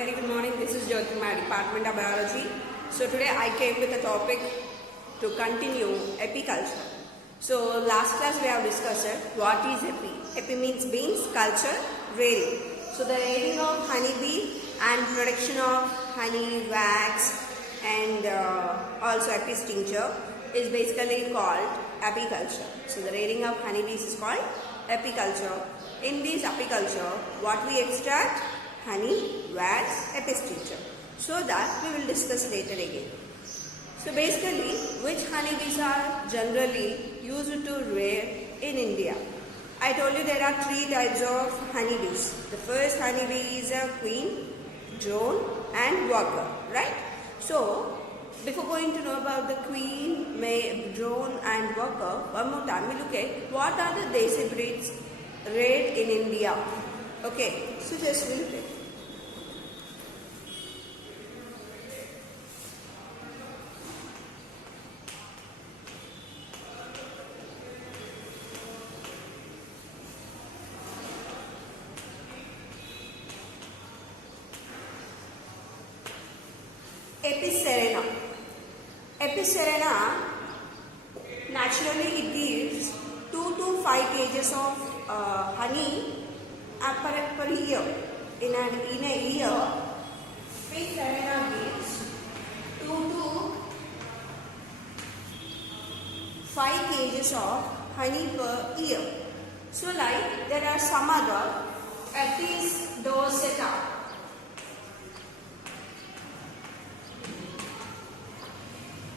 Very good morning. This is Jyoti, my Department of Biology. So today I came with a topic to continue apiculture. So last class we have discussed what is api. Api means beans, culture, rearing. So the rearing of honeybee and production of honey, wax and also apis tincture is basically called apiculture. So the rearing of honeybees is called apiculture. In this apiculture, what we extract? Honey, wax, apis tincture. So that we will discuss later again. So basically, which honeybees are generally used to rear in India? I told you there are three types of honeybees. The first honeybee is a queen, drone and worker, right? So, before going to know about the queen, drone and worker, one more time we look at what are the desi breeds reared in India. Okay, so just we look at. Apis cerana. Apis cerana, naturally it gives 2 to 5 kgs of honey per year. In a year, Apis cerana gives 2 to 5 kgs of honey per year. So like there are some other Apis dorsata.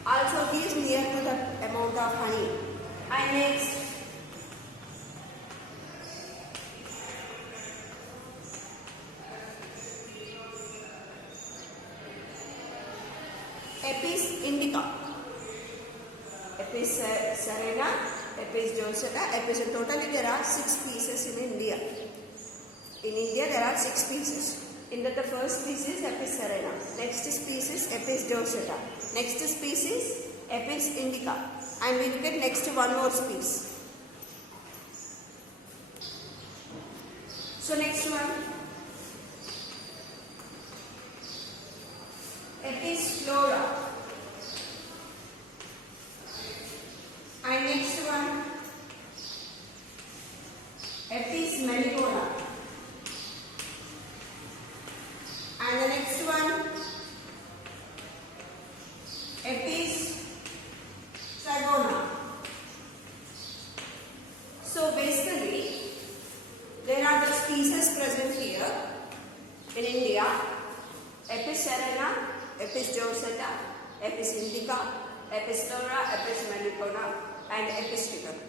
Also gives near to the amount of honey. And next, Apis indica, Apis cerana, Apis dorsata, Apis. Totally there are 6 species in India. In India there are 6 species. In the first species Apis cerana, next species Apis dorsata, next species Apis indica, and we look at next one more species. So next one, Apis flora, and next one Apis mellicola. And the next one, Apis trigona. So basically, there are the species present here in India: Apis cerana, Apis dorsata, Apis indica, Apis flora, Apis mellicola, and Apis trigona.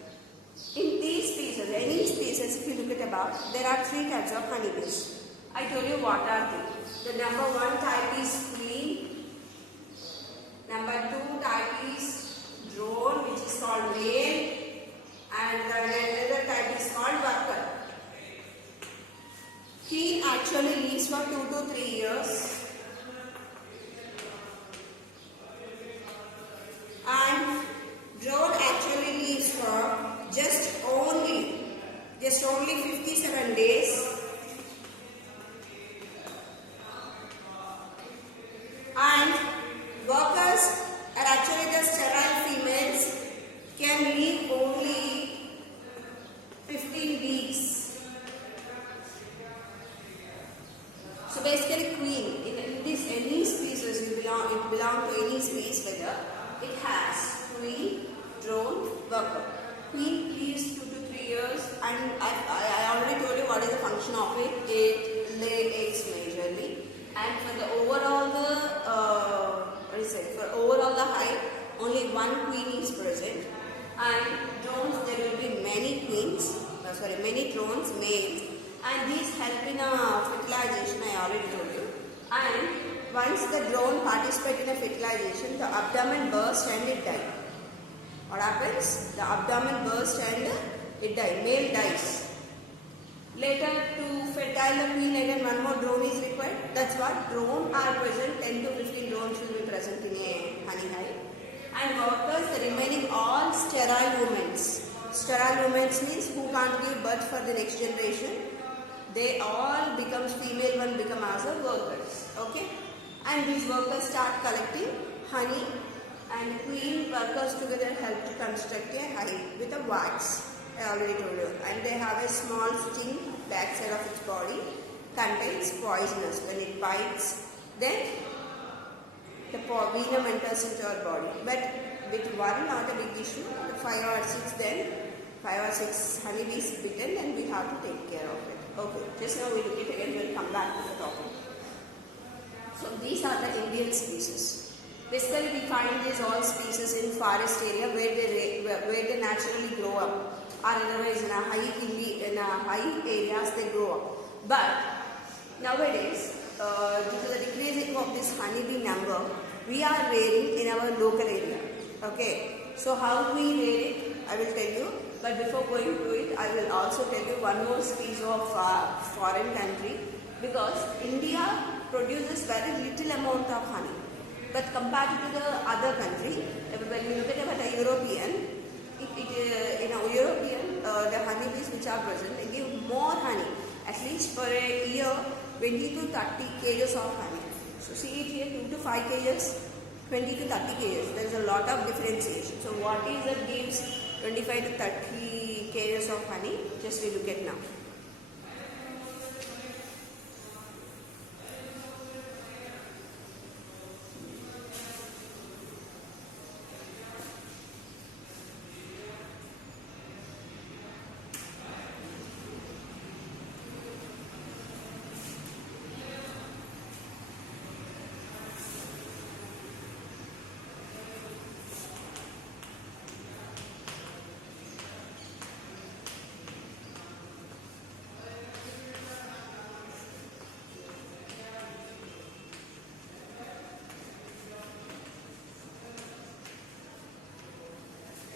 In these species, any species, if you look at about, there are 3 types of honeybees. I told you what are they. The number 1 type is queen, number 2 type is drone, which is called male, and the another type is called worker. Queen actually lives for 2 to 3 years, and drone actually lives for just only 57 days. And workers are actually the sterile females, can live only 15 weeks. So basically queen, in this any species it belong to any species, whether it has queen, drone, worker. Queen lives 2 to 3 years, and I already told you what is the function of it. It lays eggs majorly. And for the overall the hive, only 1 queen is present. And drones, there will be many many drones, males, and these help in fertilization. I already told you. And once the drone participates in a fertilization, the abdomen bursts and it dies. What happens? The abdomen bursts and it dies. Male dies. Later, to fertile the queen, again one more drone is required. That's what drone are present. 10 to 15 drones will be present in a honey hive. And workers, the remaining all sterile women. Sterile women means who can't give birth for the next generation. they all becomes female one become as a workers. Okay, and these workers start collecting honey, and queen workers together help to construct a hive with a wax. I already told you, and they have a small sting backside of its body, contains poisonous. When it bites, then the venom enters into our body. But with one not a big issue, 5 or 6 honeybees bitten, and we have to take care of it. Okay, just now we look at it again, we'll come back to the topic. So these are the Indian species. Basically we find these all species in forest area where they naturally grow up, or otherwise in a high areas they grow up. But nowadays, due to the decreasing of this honeybee number, we are rearing in our local area. Okay, so how we rear it, I will tell you. But before going to it, I will also tell you one more species of foreign country, because India produces very little amount of honey. But compared to the other country, when you look at a European, in a European, the honeybees which are present, they give more honey. At least for a year, 20 to 30 kgs of honey. So see it here, 2 to 5 kgs, 20 to 30 kgs. There is a lot of differentiation. So what is that gives 25 to 30 kgs of honey? Just we look at now.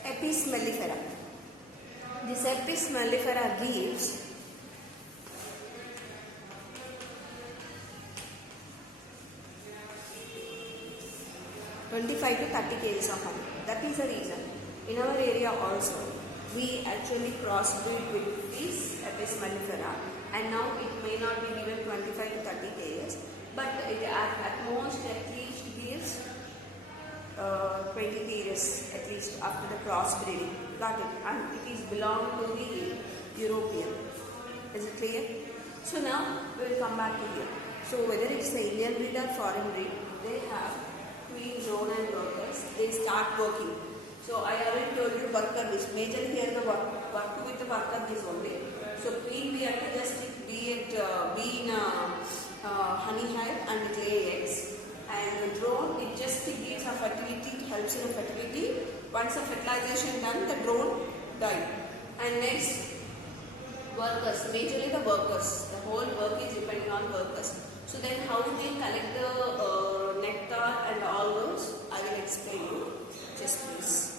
Apis mellifera. This Apis mellifera gives 25 to 30 kgs of honey. That is the reason in our area also we actually crossbreed with this Apis mellifera, and now it may not be given 25 to 30 kgs, but it at most at least gives 20 kgs at least after the crossbreeding. Got it? And it is belong to the European. Is it clear? So now we will come back to here. So whether it's the Indian breed or foreign breed, they have queen, drone and workers. They start working. So I already told you worker bees. Majorly here the work with the worker bees only. So queen bee and just be in a honey hive and lay eggs. And the drone, it just gives a fertility, it helps in fertility. Once the fertilization done, the drone die. And next, workers, majorly the workers. The whole work is depending on workers. So then how they collect the nectar and all those, I will explain you. Just please.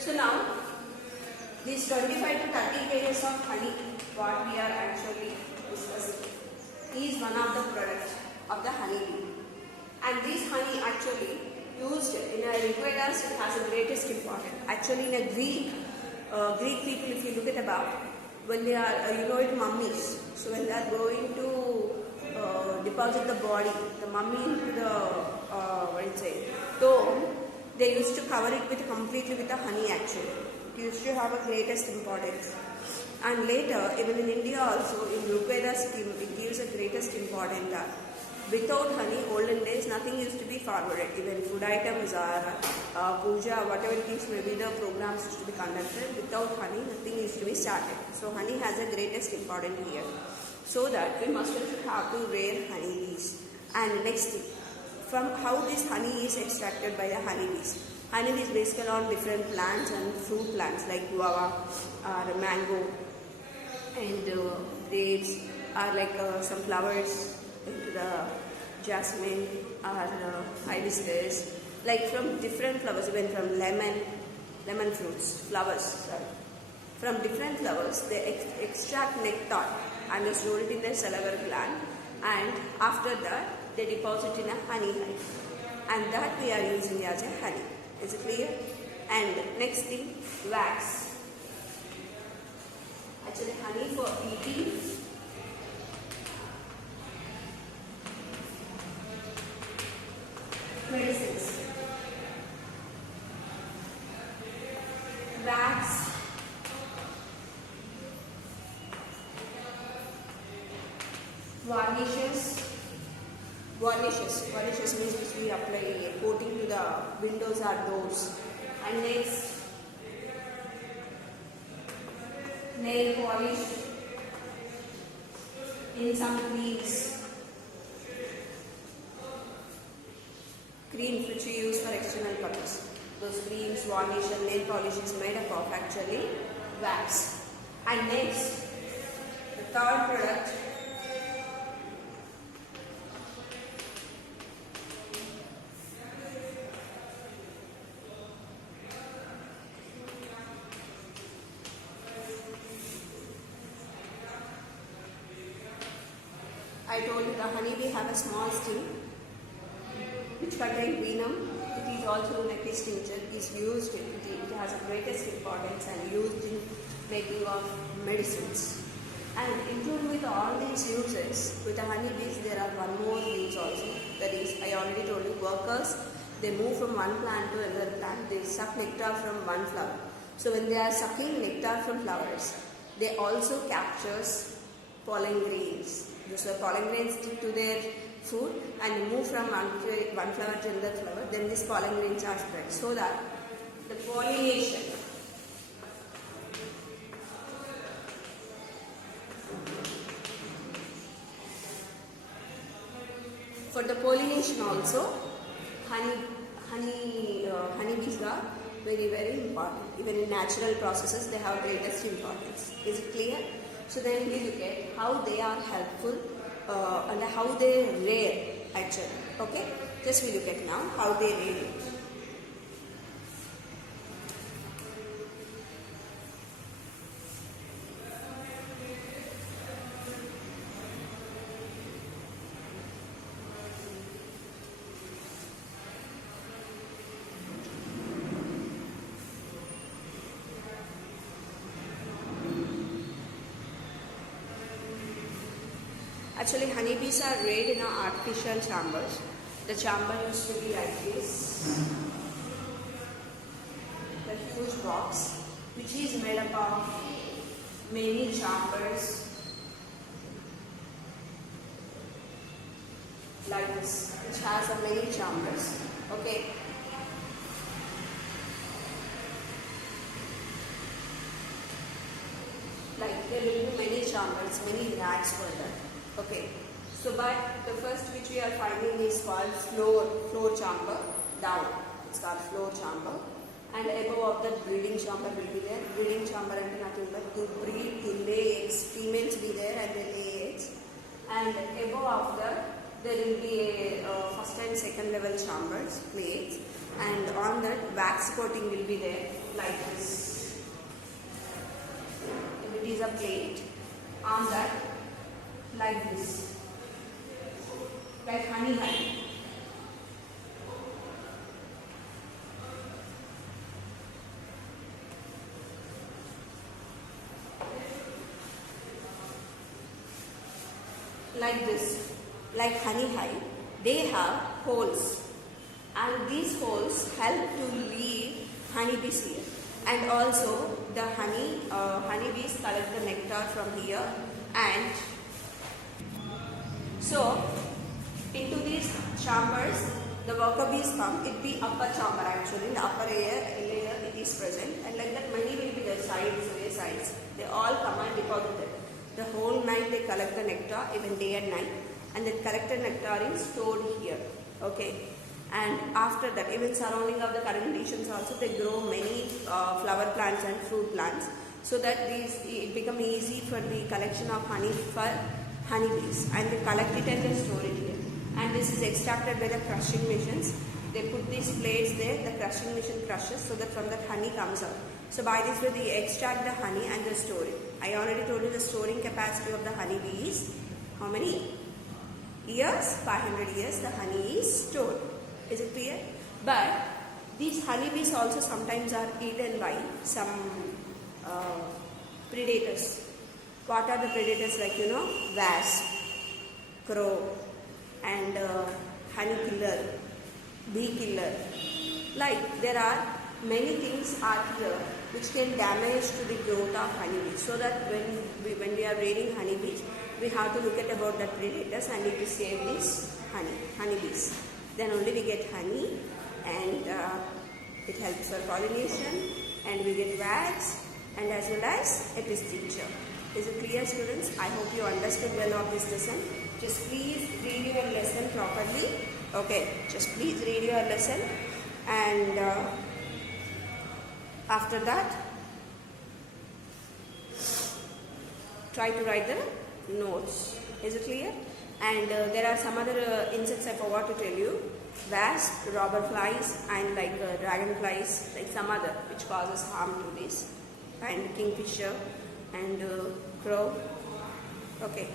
So now, this 25 to 30 kgs of honey, what we are actually discussing, is one of the products of the honey bee. And this honey actually used in a liquid acid has the greatest importance. Actually in a Greek people, if you look at about, when they are, mummies. So when they are going to deposit the body, the mummy into the, tomb, they used to cover it with completely with the honey actually. It used to have a greatest importance. And later, even in India also, in Rupeda scheme, it gives a greatest importance. Without honey, olden days, nothing used to be forwarded. Even food items or puja, whatever things maybe the programs used to be conducted, without honey, nothing used to be started. So honey has the greatest importance here. So that we must have to rear honeybees. And next thing, from how this honey is extracted by the honeybees. Honey is basically on different plants and fruit plants like guava or mango and grapes, or like some flowers like the jasmine or hibiscus, like from different flowers, even from lemon fruits, flowers, sorry. From different flowers they extract nectar, and they store it in their salivary gland, and after that they deposit in a honey hive, and that we are using as a honey. Is it clear? And next thing, wax. Actually honey for eating, medicines. Wax, varnishes. Varnishes means which we apply a coating to the windows or doors. And next, nail polish, in some creams which we use for external purpose. Those creams, varnish and nail polish is made up of actually wax. And next, the third product, I told you the honeybee have a small sting which contains venom. It is also like a tincture. It is used, it has the greatest importance and used in making of medicines. And included with all these uses, with the honeybees there are one more use also. That is, I already told you, workers, they move from one plant to another plant. They suck nectar from one flower. So when they are sucking nectar from flowers, they also captures pollen grains. So pollen grains stick to their food and move from one flower to another flower. Then these pollen grains are spread, so that the pollination for the pollination also, honeybees are very important. Even in natural processes, they have greatest importance. Is it clear? So then we look at how they are helpful and how they rare actually. Okay, just we look at now how they rare it. Actually, honeybees are reared in artificial chambers. The chamber used to be like this. The huge box, which is made up of many chambers like this, which has many chambers. Okay. Like there will be many chambers, many racks for that. Okay, so but the first which we are finding is called floor chamber, down. It's called floor chamber, and above of that breeding chamber will be there. Breeding chamber and nothing but to breed, to lay eggs. Females be there and they lay eggs. And above of that there will be a first and second level chambers, plates, and on that wax coating will be there like this. If it is a plate, on that like this, like honey hive. Like this, like honey hive, they have holes, and these holes help to leave honeybees here. And also the honeybees collect the nectar from here, and so into these chambers the worker bees come. It be upper chamber actually, in the upper layer it is present, and like that many will be the sides. They all come and deposit it. The whole night they collect the nectar, even day and night, and the collected nectar is stored here. Okay, and after that, even surrounding of the conditions also, they grow many flower plants and fruit plants, so that it become easy for the collection of honey for honeybees, and they collect it and they store it here. And this is extracted by the crushing machines. They put these plates there, the crushing machine crushes, so that from that honey comes out. So by this way they extract the honey and they store it. I already told you the storing capacity of the honeybee is how many years? 500 years the honey is stored. Is it clear? But these honeybees also sometimes are eaten by some predators. What are the predators? Like wasp, crow, and honey killer, bee killer. Like there are many things are here which can damage to the growth of honeybees. So that when we are rearing honeybees, we have to look at about the predators and need to save these honeybees. Then only we get honey, and it helps for pollination, and we get wax, and as well as apis tincture. Is it clear, students? I hope you understood well of this lesson. Just please read your lesson properly. Okay, just please read your lesson, and after that try to write the notes. Is it clear? And there are some other insects I forgot to tell you. Wasp, robber flies, and like dragonflies, like some other which causes harm to this, and kingfisher and crow. Okay,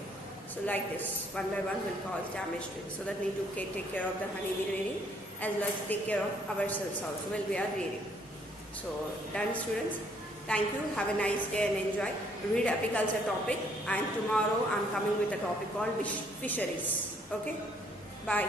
so like this, one by one will cause damage to it. So that we need to take care of the honeybee rearing as well as take care of ourselves also while we are reading. So done, students. Thank you. Have a nice day and enjoy. Read apiculture topic, and tomorrow I am coming with a topic called fisheries. Okay, bye.